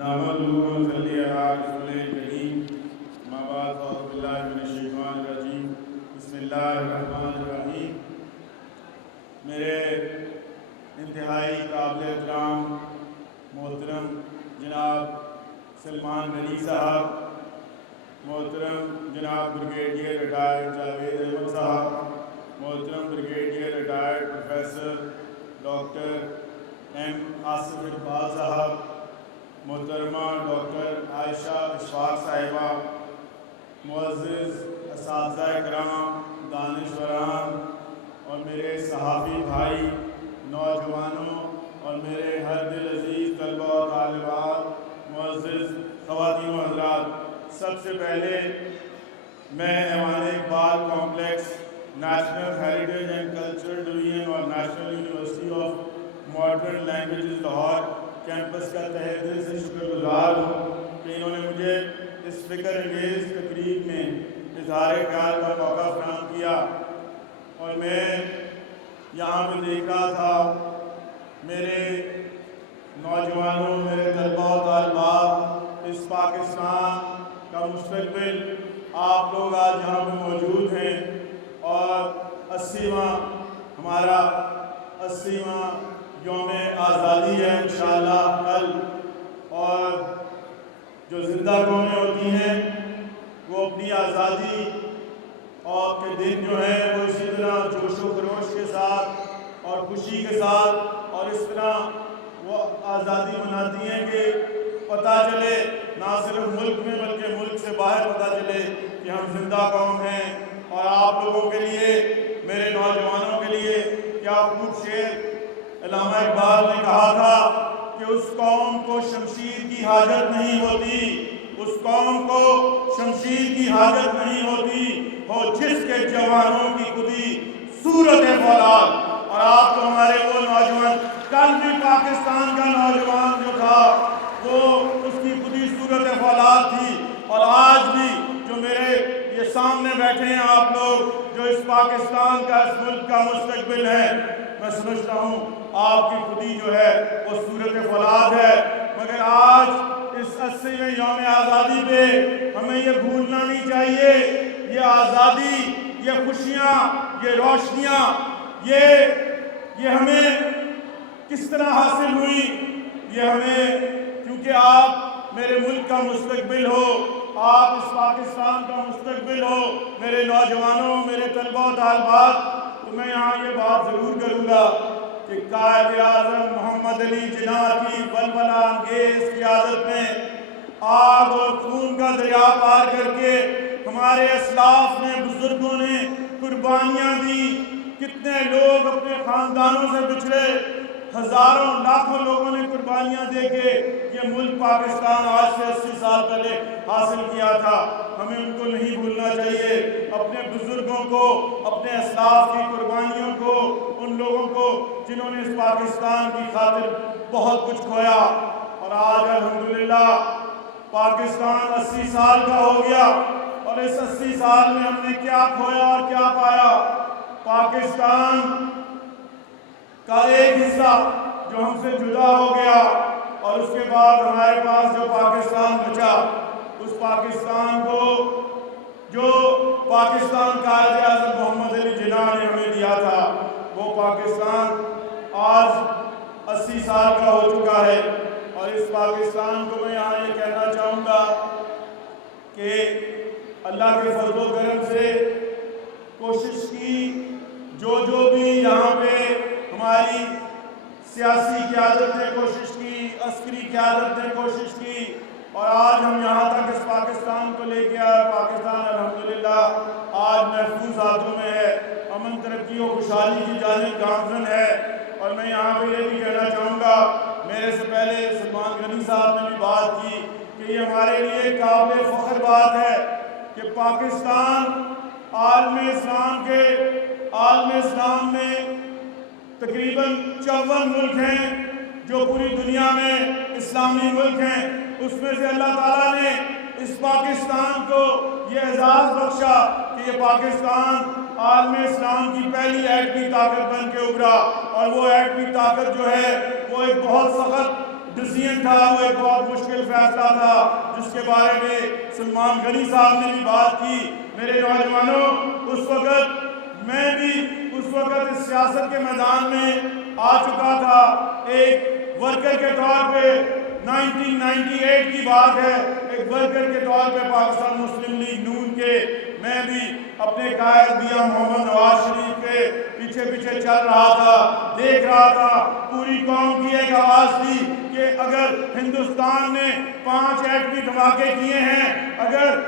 نحمدہ و نصلی علی رسولہ کریم اما بعد فاعوذ باللہ من الشیطان الرجیم بسم اللہ الرحمن الرحیم۔ میرے انتہائی قابل احترام محترم جناب سلمان غنی صاحب، محترم جناب بریگیڈیئر ریٹائرڈ جاوید احمد صاحب، محترم brigadier retired professor doctor M Asif Iqbal صاحب، محترمہ ڈاکٹر عائشہ اشفاق صاحبہ، معزز اساتذہ کرام، دانشوران اور میرے صحافی بھائی، نوجوانوں اور میرے ہر دل عزیز طلبہ و طالبات، معزز خواتین و حضرات، سب سے پہلے میں Aiwan Iqbal complex, national heritage and culture division اور national university of modern languages Lahore campus کا تہہ دل سے شکر گزار ہوں کہ انہوں نے مجھے اس فکر انگیز تقریب میں اظہار خیال کا موقع فراہم کیا۔ اور میں یہاں پہ دیکھ رہا تھا میرے نوجوانوں، میرے طلباء و طالبات، اس پاکستان کا مستقبل، آپ لوگ آج یہاں پہ موجود ہیں اور 80واں ہمارا 80واں یوم آزادی ہے انشاءاللہ کل، اور جو زندہ قومیں ہوتی ہیں وہ اپنی آزادی اور کے دن جو ہیں وہ اسی طرح جوش و خروش کے ساتھ اور خوشی کے ساتھ اور اس طرح وہ آزادی مناتی ہیں کہ پتہ چلے نہ صرف ملک میں بلکہ ملک سے باہر پتہ چلے کہ ہم زندہ قوم ہیں۔ اور آپ لوگوں کے لیے، میرے نوجوانوں کے لیے کیا خوب شعر علامہ اقبال نے کہا تھا کہ اس قوم کو شمشیر کی حاجت نہیں ہوتی، اس قوم کو شمشیر کی حاجت نہیں ہوتی، ہو جس کے جوانوں کی خودی صورت فولاد۔ اور آپ تو ہمارے وہ نوجوان، کل بھی پاکستان کا نوجوان جو تھا وہ اس کی خودی صورت فولاد تھی، اور آج بھی جو میرے یہ سامنے بیٹھے ہیں آپ لوگ، جو اس پاکستان کا، اس ملک کا مستقبل ہے، میں سمجھتا ہوں آپ کی خودی جو ہے وہ صورت فولاد ہے۔ مگر آج اس 80ویں یوم آزادی پہ ہمیں یہ بھولنا نہیں چاہیے، یہ آزادی، یہ خوشیاں، یہ روشنیاں، یہ ہمیں کس طرح حاصل ہوئی؟ یہ ہمیں کیونکہ آپ میرے ملک کا مستقبل ہو، آپ اس پاکستان کا مستقبل ہو، میرے نوجوانوں، میرے طلبہ و طالبات۔ تو میں یہاں یہ بات ضرور کروں گا کہ قائد اعظم محمد علی جناح کی ولولہ انگیز قیادت میں آگ اور خون کا دریا پار کر کے ہمارے اسلاف نے، بزرگوں نے قربانیاں دی، کتنے لوگ اپنے خاندانوں سے بچھڑے، ہزاروں لاکھوں لوگوں نے قربانیاں دے کے یہ ملک پاکستان آج سے 80 سال پہلے حاصل کیا تھا۔ ہمیں ان کو نہیں بھولنا چاہیے، اپنے بزرگوں کو، اپنے اسلاف کی قربانیوں کو، ان لوگوں کو جنہوں نے اس پاکستان کی خاطر بہت کچھ کھویا۔ اور آج الحمدللہ پاکستان 80 سال کا ہو گیا، اور اس 80 سال میں ہم نے کیا کھویا اور کیا پایا؟ پاکستان کا ایک حصہ جو ہم سے جدا ہو گیا، اور اس کے بعد ہمارے پاس جو پاکستان بچا، اس پاکستان کو جو پاکستان قائد اعظم محمد علی جناح نے ہمیں دیا تھا، وہ پاکستان آج 80 سال کا ہو چکا ہے۔ اور اس پاکستان کو میں یہاں یہ کہنا چاہوں گا کہ اللہ کے فضل و کرم سے کوشش کی، جو بھی یہاں پہ ہماری سیاسی قیادت نے کوشش کی، عسکری قیادت نے کوشش کی، اور آج ہم یہاں تک اس پاکستان کو لے کے آئے۔ پاکستان الحمدللہ آج محفوظ ہاتھوں میں ہے، امن، ترقی و خوشحالی کی جانب گامزن ہے۔ اور میں یہاں پہ یہ بھی کہنا چاہوں گا، میرے سے پہلے سلمان غنی صاحب نے بھی بات کی کہ یہ ہمارے لیے قابل فخر بات ہے کہ پاکستان عالم اسلام میں تقریباً 54 ملک ہیں جو پوری دنیا میں اسلامی ملک ہیں، اس میں سے اللہ تعالیٰ نے اس پاکستان کو یہ اعزاز بخشا کہ یہ پاکستان عالم اسلام کی پہلی ایٹمی طاقت بن کے ابھرا، اور وہ ایٹمی طاقت جو ہے وہ ایک بہت سخت ڈسیزن تھا وہ ایک بہت مشکل فیصلہ تھا جس کے بارے میں سلمان غنی صاحب نے بھی بات کی۔ میرے نوجوانوں، اس وقت میں بھی اس وقت اس سیاست کے میدان میں آ چکا تھا، ایک ورکر کے طور پہ 1998 کی بات ہے، ایک ورکر کے طور پہ پاکستان مسلم لیگ نون کے میں بھی اپنے قائد میاں محمد نواز شریف کے پیچھے پیچھے چل رہا تھا، دیکھ رہا تھا۔ پوری قوم کی ایک آواز تھی کہ اگر ہندوستان نے 5 ایٹمی دھماکے کیے ہیں، اگر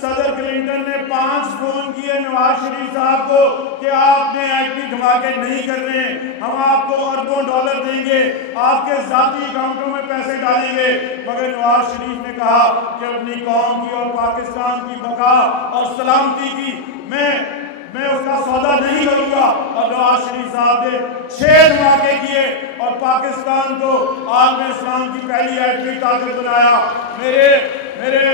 صدر کلنٹن نے 5 فون کیے نواز شریف صاحب کو کہ آپ نے ایٹمی دھماکے نہیں کرنے، ہم آپ کو اربوں ڈالر دیں گے، آپ کے ذاتی اکاؤنٹوں میں پیسے ڈالیں گے، مگر نواز شریف نے کہا کہ اپنی قوم کی اور پاکستان کی بقا اور سلامتی کی میں اس کا سودا نہیں کروں گا۔ اور نواز شریف صاحب نے 6 دھماکے کیے اور پاکستان کو عالم اسلام کی پہلی ایٹمی طاقت بنایا۔ میرے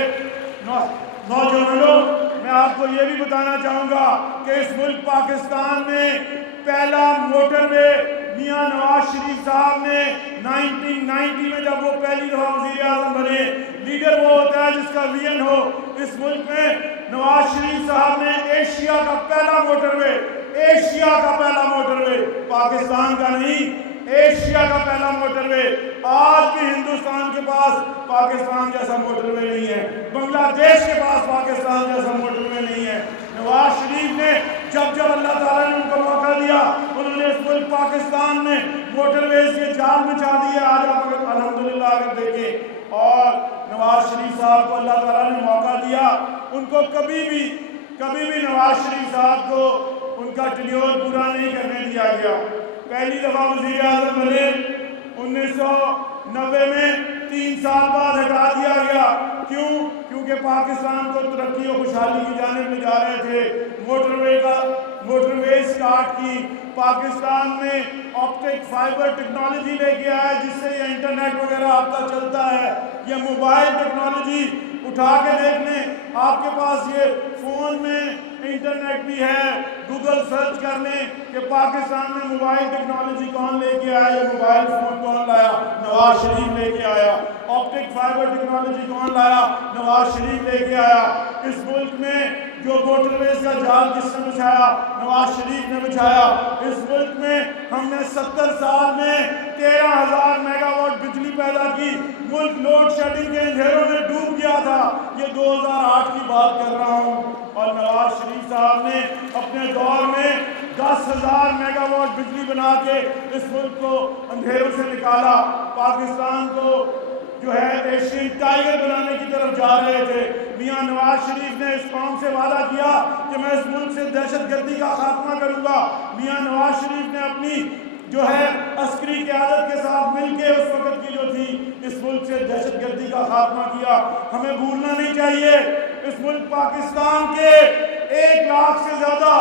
نوجوانوں، میں آپ کو یہ بھی بتانا چاہوں گا کہ اس ملک پاکستان میں پہلا موٹر وے میاں نواز شریف صاحب نے 1990 میں جب وہ پہلی دفعہ وزیر اعظم بنے، لیڈر وہ ہوتا ہے جس کا ویژن ہو۔ اس ملک میں نواز شریف صاحب نے ایشیا کا پہلا موٹر وے پاکستان کا نہیں، ایشیا کا پہلا موٹر وے۔ آج بھی ہندوستان کے پاس پاکستان جیسا موٹر وے نہیں ہے، بنگلہ دیش کے پاس پاکستان جیسا موٹر وے نہیں ہے۔ نواز شریف نے جب اللہ تعالیٰ نے ان کو موقع دیا، انہوں نے اس ملک پاکستان میں موٹر ویز کے جال بچھا دیے۔ آج آپ الحمدللہ اگر دیکھیں، اور نواز شریف صاحب کو اللہ تعالیٰ نے موقع دیا، ان کو کبھی بھی نواز شریف صاحب کو ان کا ٹینیور پورا نہیں کرنے دیا گیا۔ پہلی دفعہ وزیر اعظم بنے 1990 میں، 3 سال بعد ہٹا دیا گیا۔ کیونکہ پاکستان کو ترقی و خوشحالی کی جانب لے جا رہے تھے۔ موٹر وے سٹارٹ کی، پاکستان میں آپٹک فائبر ٹیکنالوجی لے کے آیا جس سے یہ انٹرنیٹ وغیرہ آپ کا چلتا ہے۔ یہ موبائل ٹیکنالوجی اٹھا کے دیکھ لیں، آپ کے پاس یہ فون میں انٹرنیٹ بھی ہے، گوگل سرچ کر لیں کہ پاکستان میں موبائل ٹیکنالوجی کون لے کے آیا، یہ موبائل فون کون لایا، نواز شریف لے کے آیا۔ آپٹک فائبر ٹیکنالوجی کون لایا، نواز شریف لے کے آیا۔ اس ملک میں جو موٹر ویز کا جال کس نے بچھایا، نواز شریف نے بچھایا۔ اس ملک میں ہم نے 70 سال میں 13,000 میگا واٹ بجلی پیدا کی۔ ملک لوڈ شیڈنگ کے اندھیروں میں ڈوب گیا تھا۔ یہ 2008 کی بات کر رہا ہوں، اور نواز شریف صاحب نے اپنے دور میں 10,000 میگا واٹ بجلی بنا کے اس ملک کو اندھیروں سے نکالا۔ پاکستان کو جو ہے ایشین ٹائگر بنانے کی طرف جا رہے تھے۔ میاں نواز شریف نے اس قوم سے وعدہ کیا کہ میں اس ملک سے دہشت گردی کا خاتمہ کروں گا۔ میاں نواز شریف نے اپنی جو ہے عسکری قیادت کے ساتھ مل کے اس وقت کی جو تھی اس ملک سے دہشت گردی کا خاتمہ کیا۔ ہمیں بھولنا نہیں چاہیے، اس ملک پاکستان کے 1 لاکھ سے زیادہ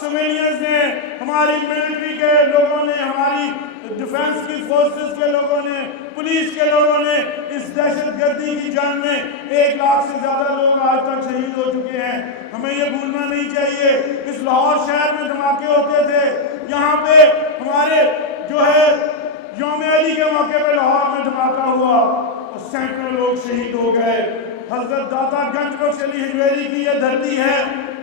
سویلینز نے، ہماری ملٹری کے لوگوں نے، ہماری ڈیفنس کی فورسز کے لوگوں نے، پولیس کے لوگوں نے اس دہشت گردی کی جنگ میں 1 لاکھ سے زیادہ لوگ آج تک شہید ہو چکے ہیں۔ ہمیں یہ بھولنا نہیں چاہیے۔ اس لاہور شہر میں دھماکے ہوتے تھے، یہاں پہ ہمارے جو ہے یوم علی کے موقع پہ لاہور میں دھماکہ ہوا اور سینکڑوں لوگ شہید ہو گئے۔ حضرت داتا گنج بخش علی حجویری کی یہ دھرتی ہے،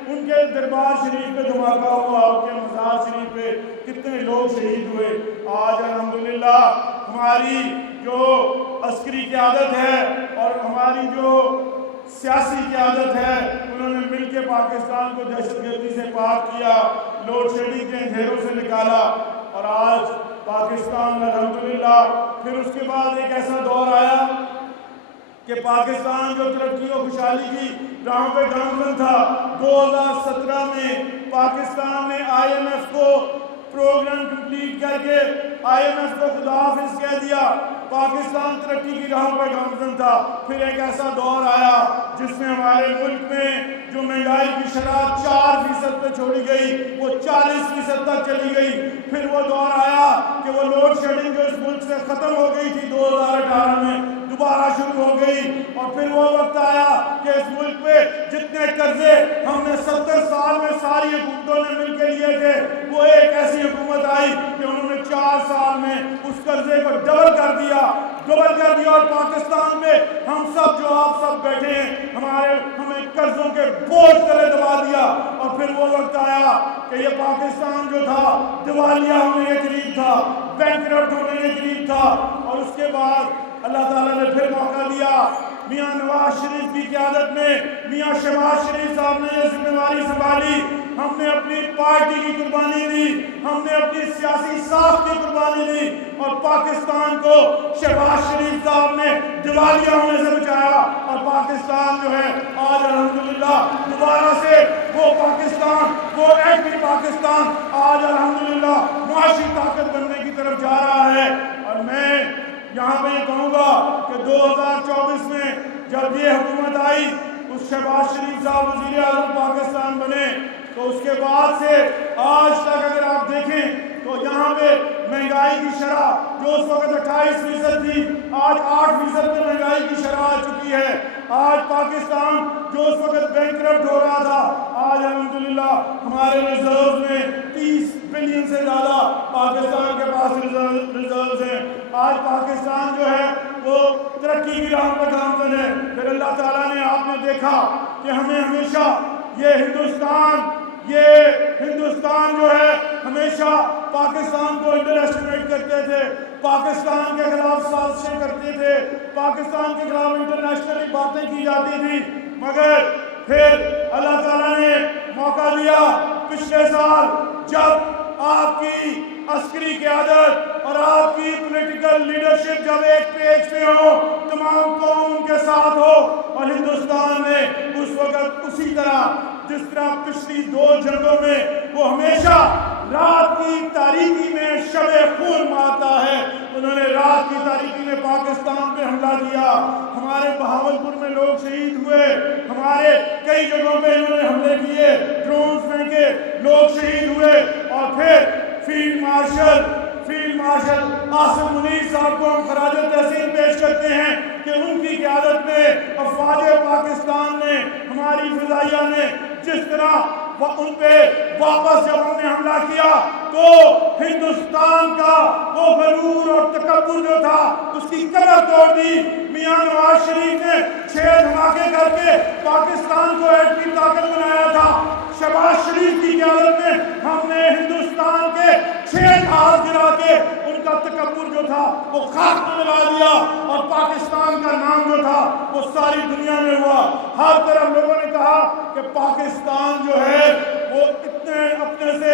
ان کے دربار شریف پہ دھماکہ ہوا، ان کے مزار شریف پہ کتنے لوگ شہید ہوئے۔ آج الحمدللہ ہماری جو عسکری قیادت ہے اور ہماری جو سیاسی قیادت ہے، انہوں نے مل کے پاکستان کو دہشت گردی سے پاک کیا، لوڈ شیڈنگ کے اندھیروں سے نکالا، اور آج پاکستان الحمدللہ پھر اس کے بعد ایک ایسا دور آیا کہ پاکستان جو ترقی و خوشحالی کی راہوں پہ گامزن تھا، 2017 میں پاکستان نے IMF کو پروگرام کمپلیٹ کر کے IMF کو خدا حافظ کہہ دیا۔ پاکستان ترقی کی راہوں پہ گامزن تھا۔ پھر ایک ایسا دور آیا جس میں ہمارے ملک میں جو مہنگائی کی شرح 4% پہ چھوڑی گئی وہ 40% تک چلی گئی۔ پھر وہ دور آیا کہ وہ لوڈ شیڈنگ جو اس ملک سے ختم ہو گئی تھی 2018 میں دوبارہ شروع ہو گئی، اور اور پھر وہ وقت آیا کہ اس ملک پہ جتنے قرضے ہم نے 70 سال میں ساری حکومتوں نے مل کے لیے تھے، وہ ایک ایسی حکومت آئی کہ انہوں نے 4 سال میں اس قرضے کو ڈبل کر دیا اور پاکستان میں ہم سب جو آپ سب بیٹھے ہیں ہمیں قرضوں کے بوجھ تلے دبا دیا، اور پھر وہ وقت آیا کہ یہ پاکستان جو تھا دیوالیہ ہونے کے قریب تھا، بینکرپٹ ہونے کے قریب تھا، اور اس کے بعد اللہ تعالیٰ نے پھر موقع دیا۔ میاں نواز شریف کی قیادت میں میاں شہباز شریف صاحب نے یہ ذمہ داری سنبھالی، ہم نے اپنی پارٹی کی قربانی دی، ہم نے اپنی سیاسی ساخت کی قربانی دی، اور پاکستان کو شہباز شریف صاحب نے دیوالیہ ہونے سے بچایا، اور پاکستان جو ہے آج الحمدللہ دوبارہ سے وہ پاکستان، وہ ایٹمی پاکستان آج الحمدللہ معاشی طاقت بننے کی طرف جا رہا ہے۔ اور میں یہاں پہ یہ کہوں گا کہ 2024 میں جب یہ حکومت آئی، اس شہباز شریف صاحب وزیر اعظم پاکستان بنے، تو اس کے بعد سے آج تک اگر آپ دیکھیں تو یہاں پہ مہنگائی کی شرح جو اس وقت 28% تھی، آج 8% پہ مہنگائی کی شرح آ چکی ہے۔ آج پاکستان جو اس وقت بینکرپٹ ہو رہا تھا، آج الحمدللہ ہمارے ریزرو میں 30 بلین سے زیادہ پاکستان کے پاس ریزروز ہیں۔ آج پاکستان جو ہے وہ ترقی کی راہ پر گامزن ہے۔ پھر اللہ تعالیٰ نے، آپ نے دیکھا کہ ہمیں ہمیشہ یہ ہندوستان جو ہے ہمیشہ پاکستان کو انڈر ایسٹیمیٹ کرتے تھے، پاکستان کے خلاف سازشیں کرتے تھے، پاکستان کے خلاف انٹرنیشنلی باتیں کی جاتی تھی، مگر پھر اللہ تعالیٰ نے موقع دیا پچھلے سال جب آپ کی عسکری قیادت اور آپ کی پولیٹیکل لیڈرشپ جب ایک پیج پہ ہو، تمام قوم ان کے ساتھ ہو، اور ہندوستان نے اس وقت اسی طرح جس طرح پچھلی 2 جنگوں میں وہ ہمیشہ رات کی تاریکی میں شب خون مارتا ہے، انہوں نے رات کی تاریکی میں پاکستان پہ حملہ کیا، ہمارے بہاولپور میں لوگ شہید ہوئے، ہمارے کئی جگہوں پہ انہوں نے حملے کیے، ڈرونز پھینکے، لوگ شہید ہوئے، اور پھر فیلڈ مارشل عاصم منیر صاحب کو ہم خراج تحسین پیش کرتے ہیں کہ ان کی قیادت میں افواج پاکستان نے، ہماری فضائیہ نے جس طرح ان پہ واپس جب ہم نے حملہ کیا تو ہندوستان کا وہ غرور اور تکبر جو تھا اس کی کمر توڑ دی۔ میاں نواز شریف نے 6 دھماکے کر کے پاکستان کو ایٹمی طاقت بنایا تھا، شہباز شریف کی قیادت میں ہم نے ہندوستان کے 6 جہاز گرا کے ان کا تکبر جو تھا وہ خاک میں ملا دیا، اور پاکستان کا نام جو تھا وہ ساری دنیا میں ہوا۔ ہر طرف لوگوں نے کہا کہ پاکستان جو ہے وہ اتنے اپنے سے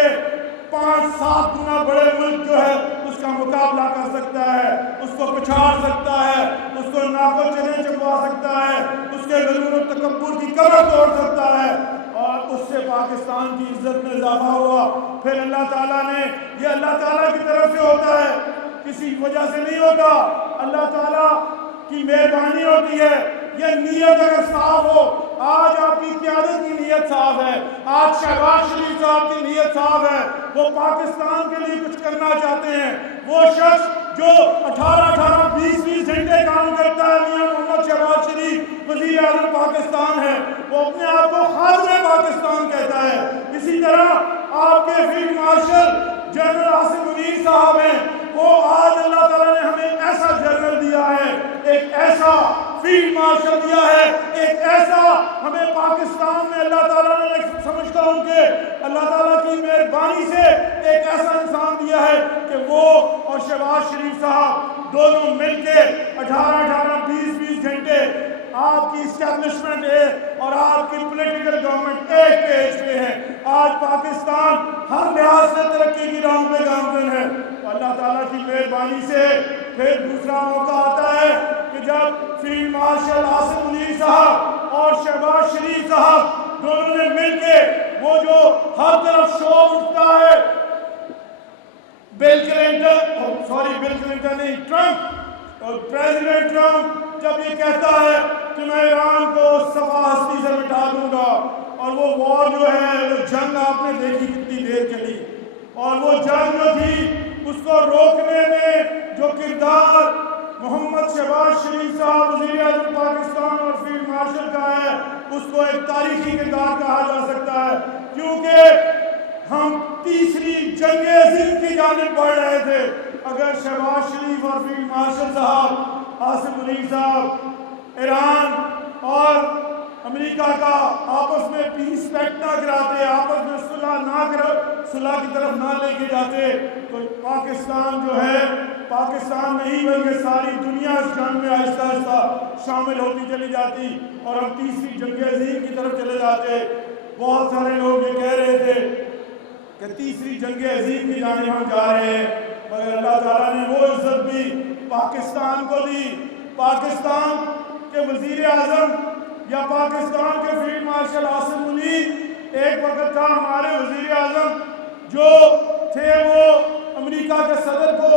5-7 گنا بڑے ملک جو ہے اس کا مقابلہ کر سکتا ہے، اس کو پچھاڑ سکتا ہے، اس کو ناکو چنے چبوا سکتا ہے، اس کے غرور و تکبر کی کمر توڑ سکتا ہے، اور اس سے پاکستان کی عزت میں اضافہ ہوا۔ پھر اللہ تعالیٰ نے، یہ اللہ تعالیٰ کی طرف سے ہوتا ہے، کسی وجہ سے نہیں ہوتا، اللہ تعالیٰ کی مہربانی ہوتی ہے۔ یہ نیت اگر صاف ہو، آج آپ کی قیادت کی نیت صاف ہے، آج شہباز شریف صاحب کی نیت صاف ہے، وہ پاکستان کے لیے کچھ کرنا چاہتے ہیں۔ وہ شخص جو 18-20 گھنٹے کام کرتا ہے، میاں محمد شہباز شریف وزیر اعظم پاکستان ہے، وہ اپنے آپ کو خادم پاکستان کہتا ہے۔ اسی طرح آپ کے field marshal general Asim Munir صاحب ہیں، وہ آج اللہ تعالیٰ نے ہمیں ایسا جنرل دیا ہے، ایک ایسا فیلڈ مارشل دیا ہے، ایک ایسا ہمیں پاکستان میں اللہ تعالیٰ نے، سمجھتا ہوں کہ اللہ تعالیٰ کی مہربانی سے ایک ایسا انسان دیا ہے کہ وہ اور شہباز شریف صاحب دونوں مل کے 18-20 گھنٹے آپ کی اسٹیبلشمنٹ ہے اور آپ کی پولیٹیکل گورنمنٹ ایک پیج پہ ہے۔ آج پاکستان ہر لحاظ سے ترقی کی راہ پہ گامزن ہے، اللہ تعالیٰ کی مہربانی سے پھر دوسرا موقع آتا ہے کہ جب فیلڈ مارشل عاصم منیر صاحب اور شہباز شریف صاحب دونوں نے مل کے وہ جو ہر طرف شور اٹھتا ہے، ٹرمپ اور پریزیڈنٹ ٹرمپ جب یہ کہتا ہے کہ میں ایران کو صفحہ ہستی سے مٹا دوں گا، اور وہ وار جو ہے، وہ جنگ آپ نے دیکھی کتنی دیر چلی، اور وہ جنگ جو تھی اس کو روکنے میں جو کردار محمد شہباز شریف صاحب وزیر اعظم پاکستان اور مارشل کا ہے اس کو ایک تاریخی کردار کہا جا سکتا ہے، کیونکہ ہم تیسری جنگ عظیم کی جانب بڑھ رہے تھے۔ اگر شہباز شریف اور فیلڈ مارشل صاحب، آصف علی صاحب ایران اور امریکہ کا آپس میں پیس پیکٹ نہ کراتے، آپس میں صلح کی طرف نہ لے کے جاتے، تو پاکستان جو ہے، پاکستان نہیں بلکہ ساری دنیا اس جنگ میں آہستہ آہستہ شامل ہوتی چلی جاتی اور ہم تیسری جنگ عظیم کی طرف چلے جاتے۔ بہت سارے لوگ یہ کہہ رہے تھے کہ تیسری جنگ عظیم کی جانب ہم جا رہے ہیں، مگر اللہ تعالیٰ نے وہ عزت بھی پاکستان کو دی۔ پاکستان کے وزیر اعظم یا پاکستان کے فیلڈ مارشل آصف علی ایک وقت تھا ہمارے وزیر اعظم جو تھے، وہ امریکہ کے صدر کو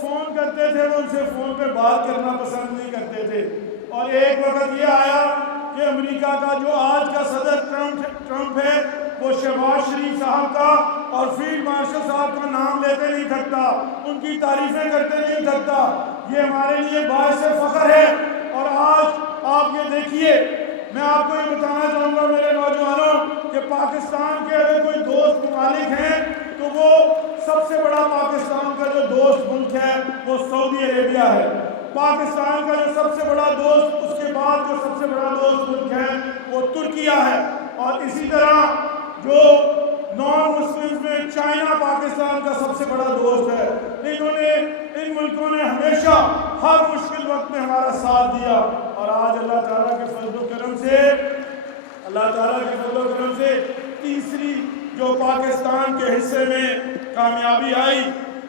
فون کرتے تھے، وہ ان سے فون پہ بات کرنا پسند نہیں کرتے تھے، اور ایک وقت یہ آیا کہ امریکہ کا جو آج کا صدر ٹرمپ ہے وہ شہباز شریف صاحب کا اور فیلڈ مارشل صاحب کا نام لیتے نہیں تھکتا، ان کی تعریفیں کرتے نہیں تھکتا۔ یہ ہمارے لیے باعث فخر ہے۔ اور آج آپ یہ دیکھیے، میں آپ کو یہ بتانا چاہوں گا میرے نوجوانوں کہ پاکستان کے اگر کوئی دوست ممالک ہیں تو وہ سب سے بڑا پاکستان کا جو دوست ملک ہے وہ سعودی عربیہ ہے۔ پاکستان کا جو سب سے بڑا دوست، اس کے بعد جو سب سے بڑا دوست ملک ہے وہ ترکیہ ہے، اور اسی طرح جو نان مسلمز میں چائنا پاکستان کا سب سے بڑا دوست ہے۔ ان ملکوں نے ہمیشہ ہر مشکل وقت میں ہمارا ساتھ دیا، اور آج اللہ تعالیٰ کے فضل و کرم سے تیسری جو پاکستان کے حصے میں کامیابی آئی،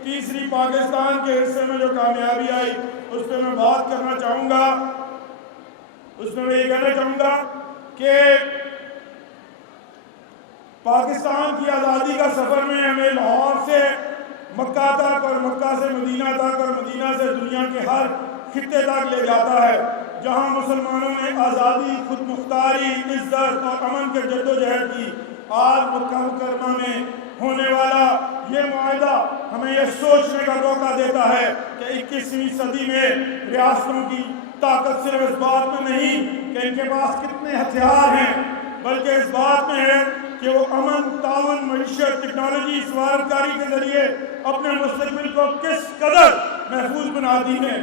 تیسری پاکستان کے حصے میں جو کامیابی آئی، اس پہ میں بات کرنا چاہوں گا۔ اس میں یہ کہنا چاہوں گا کہ پاکستان کی آزادی کا سفر میں ہمیں لاہور سے مکہ تک اور مکہ سے مدینہ تک اور مدینہ سے دنیا کے ہر خطے تک لے جاتا ہے، جہاں مسلمانوں نے آزادی، خود مختاری، عزت اور امن کے جد و جہد کی۔ آج مکہ مکرمہ میں ہونے والا یہ معاہدہ ہمیں یہ سوچنے کا موقع دیتا ہے کہ 21ویں صدی میں ریاستوں کی طاقت صرف اس بات میں نہیں کہ ان کے پاس کتنے ہتھیار ہیں، بلکہ اس بات میں ہے کہ وہ امن، تعاون، معیشت، ٹیکنالوجی، سفارتکاری کے ذریعے اپنے مستقبل کو کس قدر محفوظ بناتی ہیں۔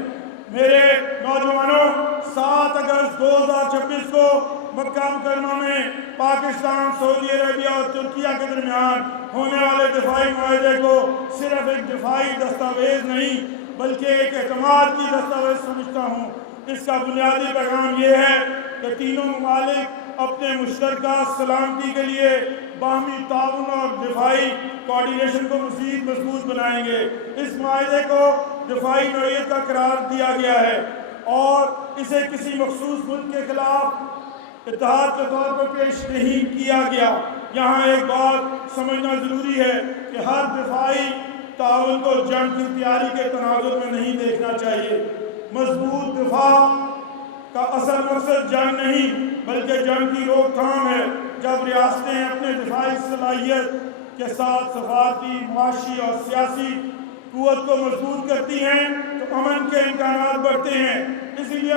میرے نوجوانوں، 7 اگست 2026 کو مکہ مکرمہ میں پاکستان، سعودی عربیہ اور ترکیہ کے درمیان ہونے والے دفاعی معاہدے کو صرف ایک دفاعی دستاویز نہیں بلکہ ایک اعتماد کی دستاویز سمجھتا ہوں۔ اس کا بنیادی پیغام یہ ہے کہ تینوں ممالک اپنے مشترکہ سلامتی کے لیے باہمی تعاون اور دفاعی کوارڈینیشن کو مزید مضبوط بنائیں گے۔ اس معاہدے کو دفاعی نوعیت کا قرار دیا گیا ہے اور اسے کسی مخصوص ملک کے خلاف اتحاد کے طور پر پیش نہیں کیا گیا۔ یہاں ایک بات سمجھنا ضروری ہے کہ ہر دفاعی تعاون کو جنگ کی تیاری کے تناظر میں نہیں دیکھنا چاہیے۔ مضبوط دفاع کا اصل مقصد جنگ نہیں بلکہ جنگ کی روک تھام ہے۔ جب ریاستیں اپنے دفاعی صلاحیت کے ساتھ سفارتی، معاشی اور سیاسی قوت کو مضبوط کرتی ہیں تو امن کے امکانات بڑھتے ہیں۔ اسی لیے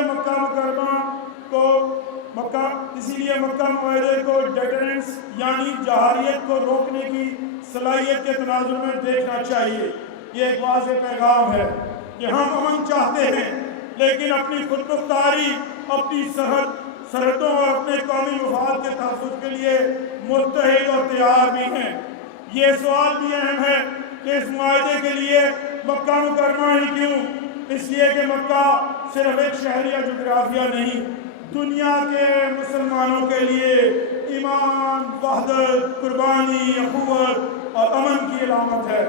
مکہ معاہدے کو ڈیٹرنس یعنی جہاریت کو روکنے کی صلاحیت کے تناظر میں دیکھنا چاہیے۔ یہ ایک واضح پیغام ہے کہ ہم امن چاہتے ہیں لیکن اپنی خود مختاری، اپنی سرحدوں اور اپنے قومی مفاد کے تحفظ کے لیے متحد اور تیار بھی ہیں۔ یہ سوال بھی اہم ہے کہ اس معاہدے کے لیے مکہ مکرمہ ہی کیوں؟ اس لیے کہ مکہ صرف ایک شہر یا جغرافیہ نہیں، دنیا کے مسلمانوں کے لیے ایمان، وحدت، قربانی، اخوت اور امن کی علامت ہے۔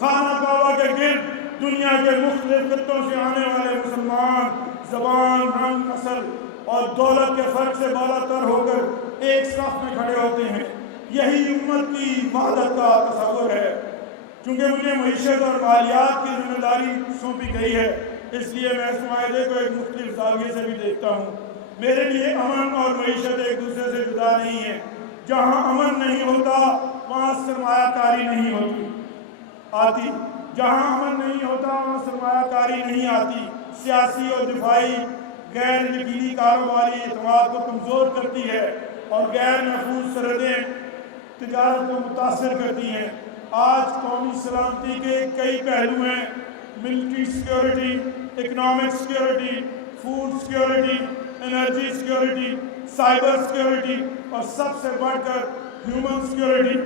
خانہ کعبہ کے گرد دنیا کے مختلف خطوں سے آنے والے مسلمان زبان، رنگ، نسل اور دولت کے فرق سے بالا تر ہو کر ایک صف میں کھڑے ہوتے ہیں۔ یہی امت کی وحدت کا تصور ہے۔ چونکہ مجھے معیشت اور مالیات کی ذمہ داری سونپی گئی ہے، اس لیے میں اس معاہدے کو ایک مختلف زاویے سے بھی دیکھتا ہوں۔ میرے لیے امن اور معیشت ایک دوسرے سے جدا نہیں ہے۔ جہاں امن نہیں ہوتا وہاں سرمایہ کاری نہیں آتی، جہاں امن نہیں ہوتا وہاں سرمایہ کاری نہیں آتی۔ سیاسی اور دفاعی غیر یقینی کاروباری اعتماد کو کمزور کرتی ہے اور غیر محفوظ سرحدیں تجارت کو متاثر کرتی ہیں۔ آج قومی سلامتی کے کئی پہلو ہیں: military security, economic security, food security, energy security, cyber security اور سب سے بڑھ کر ہیومن سیکیورٹی۔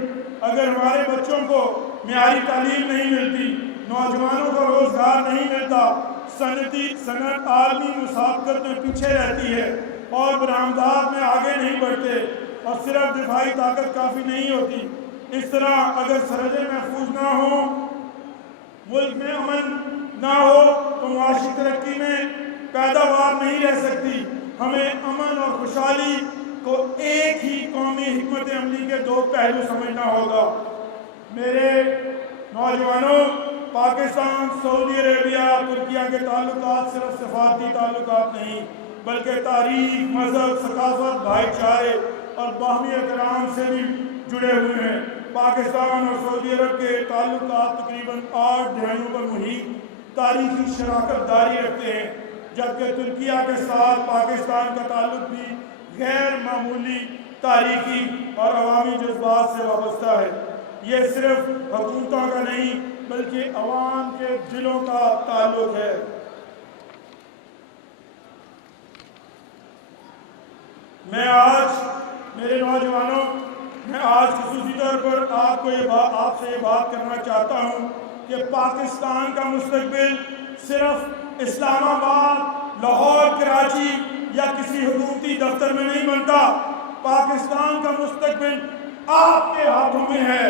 اگر ہمارے بچوں کو معیاری تعلیم نہیں ملتی، نوجوانوں کو روزگار نہیں ملتا، صنعت عالمی مسابقت میں پیچھے رہتی ہے اور برآمدات میں آگے نہیں بڑھتے، اور صرف دفاعی طاقت کافی نہیں ہوتی۔ اس طرح اگر سرحدیں محفوظ نہ ہوں، ملک میں امن نہ ہو، تو معاشی ترقی میں پیداوار نہیں رہ سکتی۔ ہمیں امن اور خوشحالی کو ایک ہی قومی حکمت عملی کے دو پہلو سمجھنا ہوگا۔ میرے نوجوانوں، پاکستان، سعودی عربیہ، ترکیہ کے تعلقات صرف سفارتی تعلقات نہیں، بلکہ تاریخ، مذہب، ثقافت، بھائی چارے اور باہمی احترام سے بھی جڑے ہوئے ہیں۔ پاکستان اور سعودی عرب کے تعلقات تقریباً 8 دہائیوں پر محیط تاریخی شراکت داری رکھتے ہیں، جبکہ ترکیہ کے ساتھ پاکستان کا تعلق بھی غیر معمولی تاریخی اور عوامی جذبات سے وابستہ ہے۔ یہ صرف حکومتوں کا نہیں بلکہ عوام کے دلوں کا تعلق ہے۔ میں آج خصوصی طور پر آپ سے یہ بات کرنا چاہتا ہوں کہ پاکستان کا مستقبل صرف اسلام آباد، لاہور، کراچی یا کسی حکومتی دفتر میں نہیں بنتا۔ پاکستان کا مستقبل آپ کے ہاتھوں میں ہے۔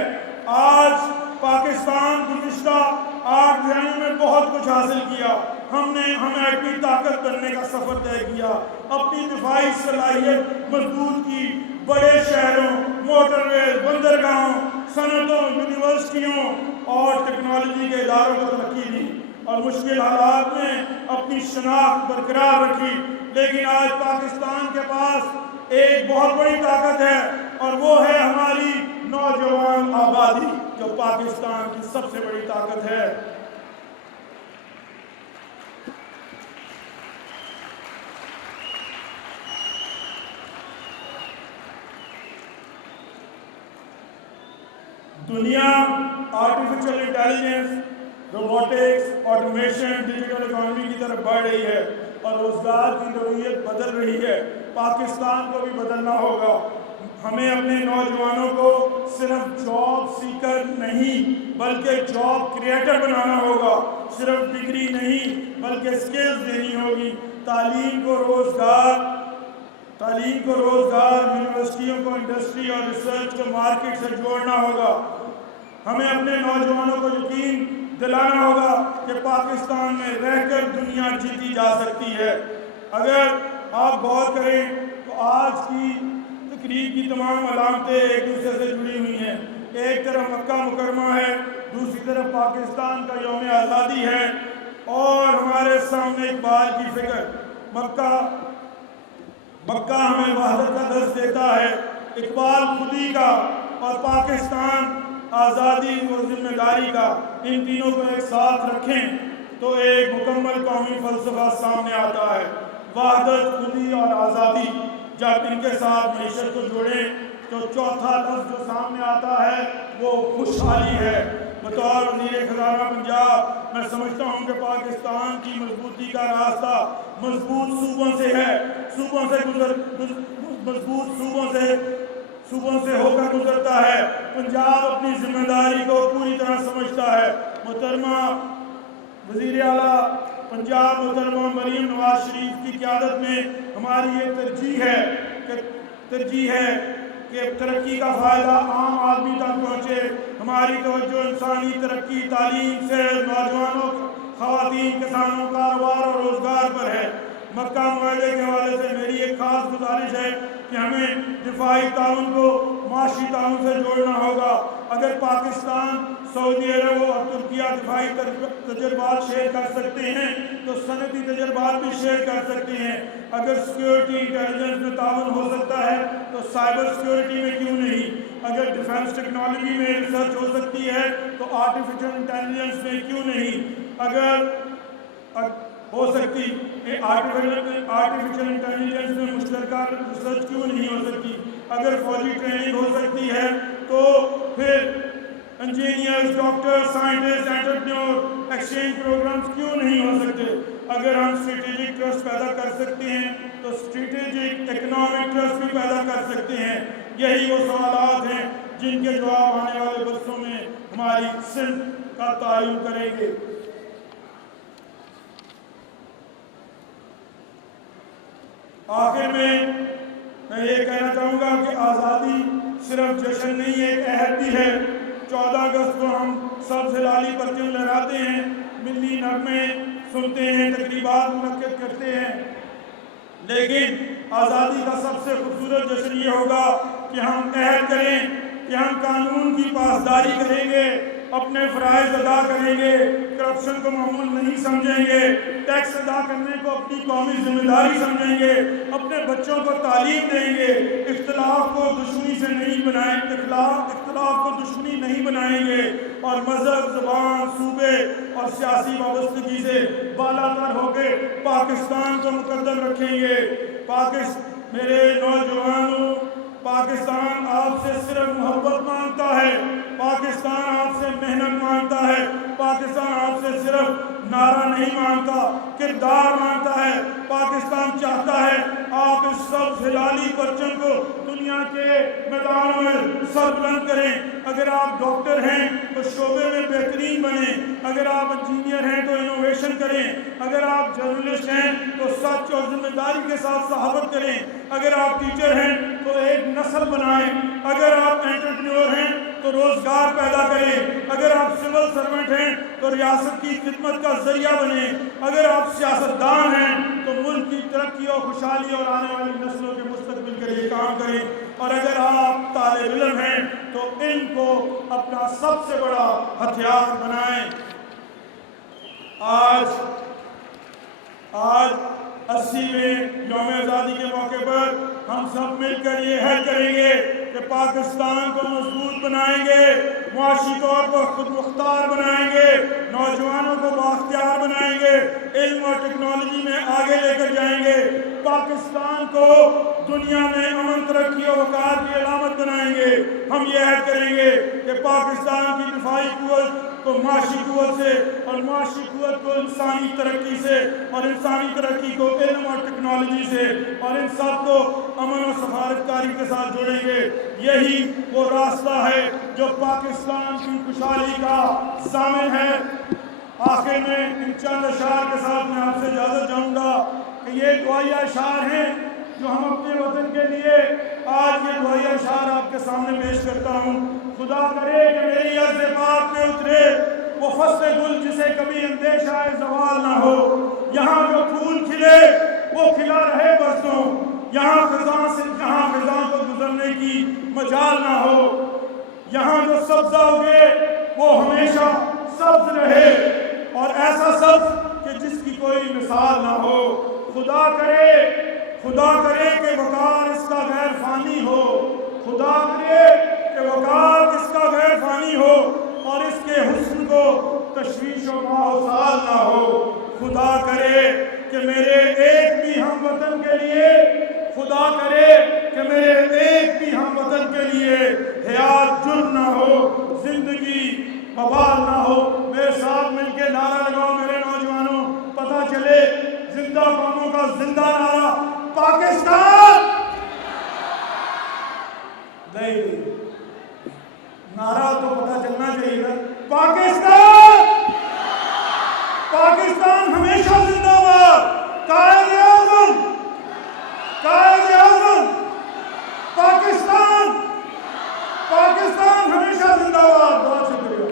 آج پاکستان گزشتہ 8 دہائیوں میں بہت کچھ حاصل کیا۔ ہم نے ایٹمی طاقت بننے کا سفر طے کیا، اپنی دفاعی صلاحیت مضبوط کی، بڑے شہروں، موٹر ویز، بندرگاہوں، صنعتوں، یونیورسٹیوں اور ٹیکنالوجی کے اداروں کو ترقی دی، اور مشکل حالات میں اپنی شناخت برقرار رکھی۔ لیکن آج پاکستان کے پاس ایک بہت بڑی طاقت ہے، اور وہ ہے ہماری نوجوان آبادی، جو پاکستان کی سب سے بڑی طاقت ہے۔ دنیا artificial intelligence, robotics, automation, digital economy کی طرف بڑھ رہی ہے، اور روزگار کی نوعیت بدل رہی ہے۔ پاکستان کو بھی بدلنا ہوگا۔ ہمیں اپنے نوجوانوں کو صرف جاب سیکر نہیں بلکہ جاب کریٹر بنانا ہوگا۔ صرف ڈگری نہیں بلکہ سکلز دینی ہوگی۔ تعلیم کو روزگار، یونیورسٹیوں کو انڈسٹری اور ریسرچ کو مارکیٹ سے جوڑنا ہوگا۔ ہمیں اپنے نوجوانوں کو یقین دلانا ہوگا کہ پاکستان میں رہ کر دنیا جیتی جا سکتی ہے۔ اگر آپ غور کریں تو آج کی تقریب کی تمام علامتیں ایک دوسرے سے جڑی ہوئی ہیں۔ ایک طرف مکہ مکرمہ ہے، دوسری طرف پاکستان کا یوم آزادی ہے، اور ہمارے سامنے اقبال کی فکر۔ مکہ ہمیں وحدت کا درس دیتا ہے، اقبال خودی کا، اور پاکستان آزادی اور ذمہ داری کا۔ ان تینوں کو ایک ساتھ رکھیں تو ایک مکمل قومی فلسفہ سامنے آتا ہے: وحدت، خودی اور آزادی۔ جب ان کے ساتھ معیشت کو جوڑیں تو چوتھا لفظ جو سامنے آتا ہے وہ خوشحالی ہے۔ بطور وزیر خزانہ پنجاب میں سمجھتا ہوں کہ پاکستان کی مضبوطی کا راستہ مضبوط صوبوں سے ہے، صوبوں سے ہو کر گزرتا ہے۔ پنجاب اپنی ذمہ داری کو پوری طرح سمجھتا ہے۔ محترمہ وزیر اعلیٰ پنجاب محترمہ مریم نواز شریف کی قیادت میں ہماری یہ ترجیح ہے کہ ترقی کا فائدہ عام آدمی تک پہنچے۔ ہماری توجہ انسانی ترقی، تعلیم، صحت، نوجوانوں، خواتین، کسانوں، کاروبار اور روزگار پر ہے۔ مکہ معاہدے کے حوالے سے میری ایک خاص گزارش ہے کہ ہمیں دفاعی تعاون کو معاشی تعاون سے جوڑنا ہوگا۔ اگر پاکستان، سعودی عرب اور ترکیہ دفاعی تجربات شیئر کر سکتے ہیں تو صنعتی تجربات بھی شیئر کر سکتے ہیں۔ اگر سیکیورٹی انٹیلیجنس میں تعاون ہو سکتا ہے تو سائبر سیکیورٹی میں کیوں نہیں؟ اگر ڈیفنس ٹیکنالوجی میں ریسرچ ہو سکتی ہے تو آرٹیفیشل انٹیلیجنس میں کیوں نہیں؟ ہو سکتی؟ آرٹیفیشل انٹیلیجنس میں مشترکہ ریسرچ کیوں نہیں ہو سکتی؟ اگر فوجی ٹریننگ ہو سکتی ہے تو پھر engineers, doctor, scientist, entrepreneur exchange programs کیوں نہیں ہو سکتے؟ اگر ہم اسٹریٹجک ٹرسٹ پیدا کر سکتے ہیں تو اسٹریٹجک اکنامک ٹرسٹ بھی پیدا کر سکتے ہیں۔ یہی وہ سوالات ہیں جن کے جواب آنے والے برسوں میں ہماری سندھ کا تعین کریں گے۔ آخر میں یہ کہنا چاہوں گا کہ آزادی صرف جشن نہیں، ایک عہد بھی ہے۔ 14 اگست کو ہم سب ہلالی پرچم لہراتے ہیں، ملی نغمے سنتے ہیں، تقریبات منعقد کرتے ہیں، لیکن آزادی کا سب سے خوبصورت جشن یہ ہوگا کہ ہم عہد کریں کہ ہم قانون کی پاسداری کریں گے، اپنے فرائض ادا کریں گے، کرپشن کو معمول نہیں سمجھیں گے، ٹیکس ادا کرنے کو اپنی قومی ذمہ داری سمجھیں گے، اپنے بچوں کو تعلیم دیں گے، اختلاف کو دشمنی سے نہیں بنائیں گے اور مذہب، زبان، صوبے اور سیاسی وابستگی سے بالاتر ہو کے پاکستان کو مقدم رکھیں گے۔ میرے نوجوانوں، پاکستان آپ سے صرف محبت مانگتا ہے، پاکستان آپ سے محنت مانگتا ہے، پاکستان آپ سے صرف نعرہ نہیں مانگتا، کردار مانگتا ہے۔ پاکستان چاہتا ہے آپ اس سب ہلالی پرچم کو دنیا کے میدانوں میں سر بلند کریں۔ اگر آپ ڈاکٹر ہیں تو شعبے میں بہترین بنیں، اگر آپ انجینئر ہیں تو انوویشن کریں، اگر آپ جرنلسٹ ہیں تو سچ اور ذمہ داری کے ساتھ صحافت کریں، اگر آپ ٹیچر ہیں تو ایک نسل بنائیں، اگر آپ انٹرپرینور ہیں تو روزگار پیدا کریں، اگر آپ سول سرونٹ ہیں تو ریاست کی خدمت کا ذریعہ بنیں، اگر آپ سیاستدان ہیں تو ملک کی ترقی اور خوشحالی اور آنے والی نسلوں کے مستقبل کے لیے کام کریں، اور اگر آپ طالب علم ہیں تو علم کو اپنا سب سے بڑا ہتھیار بنائیں۔ آج 80ویں یوم آزادی کے موقع پر ہم سب مل کر یہ عہد کریں گے کہ پاکستان کو مضبوط بنائیں گے، معاشی طور پر خود مختار بنائیں گے، نوجوانوں کو بااختیار بنائیں گے، علم اور ٹیکنالوجی میں آگے لے کر جائیں گے، پاکستان کو دنیا میں امن، ترقی اور وقار کی علامت بنائیں گے۔ ہم یہ عہد کریں گے کہ پاکستان کی دفاعی قوت کو معاشی قوت سے، اور معاشی قوت کو انسانی ترقی سے، اور انسانی ترقی کو علم اور ٹیکنالوجی سے، اور ان سب کو امن و سفارتکاری کے ساتھ جوڑیں گے۔ یہی وہ راستہ ہے جو پاکستان کی خوشحالی کا ضامن ہے۔ آخر میں ان چند اشعار کے ساتھ میں آپ سے اجازت چاہوں گا کہ یہ دعائیہ اشعار ہیں جو ہم اپنے وطن کے لیے آج یہ دعائیہ اشعار آپ کے سامنے پیش کرتا ہوں۔ خدا کرے کہ میری عرض پاک پہ اترے وہ فصل گل جسے کبھی اندیشہ زوال نہ ہو، یہاں جو پھول کھلے وہ کھلا رہے برسوں، یہاں خزاں کو گزرنے کی مجال نہ ہو، یہاں جو سبزہ اگے وہ ہمیشہ سبز رہے، اور ایسا سبز کہ جس کی کوئی مثال نہ ہو۔ خدا کرے کہ وقار اس کا غیر فانی ہو، خدا کرے کہ وقار اس کا غیر فانی ہو، اور اس کے حسن کو تشویش و ماحصال نہ ہو۔ خدا کرے کہ میرے ایک بھی ہم وطن کے لیے، خدا کرے کہ میرے ایک بھی ہم وطن کے لیے حیات جرم نہ ہو، زندگی وبال نہ ہو۔ میرے ساتھ مل کے نعرہ لگاؤ میرے نوجوانوں، پتہ چلے زندہ قوموں کا زندہ نعرہ پاکستان نہیں، نعرہ تو پتہ چلنا چاہیے نا، پاکستان ہمیشہ زندہ باد، قائد اعظم پاکستان ہمیشہ زندہ باد۔ بہت شکریہ۔